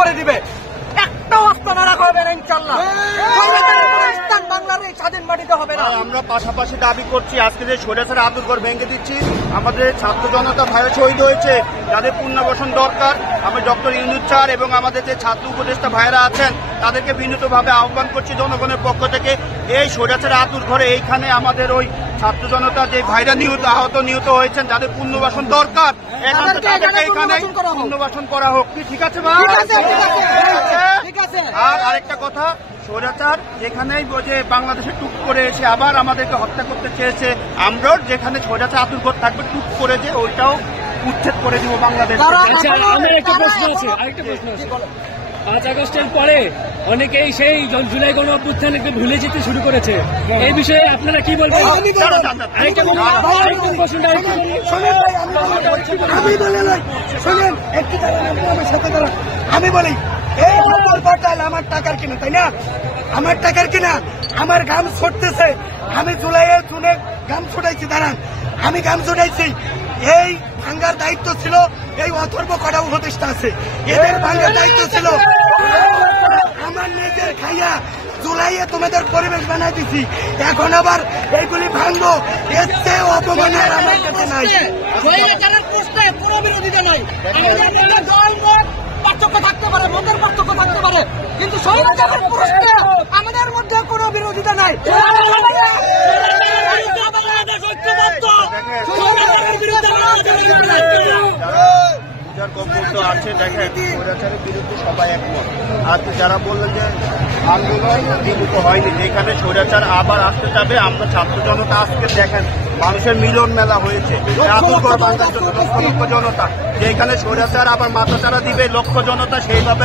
করে দিবে। একটাও আস্তানা রাখা হবে না ইনশাল্লাহ। বাংলার এই স্বাধীন মাটিতে হবে না। আমরা পাশাপাশি দাবি করছি, আজকে যে স্বৈরাচার আতুরঘর ভেঙে দিচ্ছি, আমাদের ছাত্র জনতা ভাই শহীদ হয়েছে, যাদের পুনর্বাসন দরকার। আমি ডক্টর ইউনূস স্যার এবং আমাদের যে ছাত্র উপদেষ্টা ভাইরা আছেন তাদেরকে বিনীতভাবে আহ্বান করছি জনগণের পক্ষ থেকে, এই স্বৈরাচার আতুরঘরে এইখানে আমাদের ওই ছাত্র জনতা যে ভাইরা নিহত হয়েছেন, যাদের পুনর্বাসন দরকার, তাদেরকে এখানে পুনর্বাসন করা হোক। কি ঠিক আছে ভাই? আর আরেকটা কথা, স্বৈরাচার যেখানে যে বাংলাদেশে টুক করে এসে আবার আমাদেরকে হত্যা করতে চেয়েছে, আমরাও যেখানে স্বৈরাচার আতুরঘর থাকবে টুক করে যে ওইটাও উচ্ছেদ করে দিব বাংলাদেশ। আমার একটা প্রশ্ন আছে, আরেকটা প্রশ্ন আছে। 5 আগস্টের পরে অনেকেই সেই জুলাই গণ অভ্যুত্থানকে ভুলে যেতে শুরু করেছে, এই বিষয়ে আপনারা কি বলবেন? আমি বলি এই বটাল আমার টাকার কিনা, তাই না? আমার টাকার কিনা, আমার গাম ছুটতেছে। আমি জুলাইয়ে জুনে গাম ছুটাইছি, দাঁড়ান, আমি গাম ছুটাইছি। এই ভাঙ্গার দায়িত্ব ছিল এই অথর্ব কটা উপদেষ্টা আছে, এদের ভাঙ্গার দায়িত্ব ছিল। আমার নিজের খাইয়া জুলাইয়ে তোমাদের পরিবেশ বানাই দিছি, এখন আবার এইগুলি ভাঙবো, এর চেয়ে অপমানের আমার কাছে নাই। কোনো বিরোধিতা নাই। পার্থক্য থাকতে পারে, মতের পার্থক্য থাকতে পারে, কিন্তু স্বৈরাচারের পুরস্কার আমাদের মধ্যে কোনো বিরোধিতা নাই। আছে দেখেন, স্বৈরাচারের বিরুদ্ধে সবাই একমত। আর যারা বললেন যে আন্দোলন বিমুখ হয়নি, যেখানে স্বৈরাচার আবার আসতে যাবে, আমরা ছাত্র জনতা আজকে দেখেন মানুষের মিলন মেলা হয়েছে আতুরঘর ভাঙার জন্য লক্ষ লক্ষ জনতা, যেখানে স্বৈরাচার আবার মাথাচাড়া দিবে লক্ষ জনতা সেইভাবে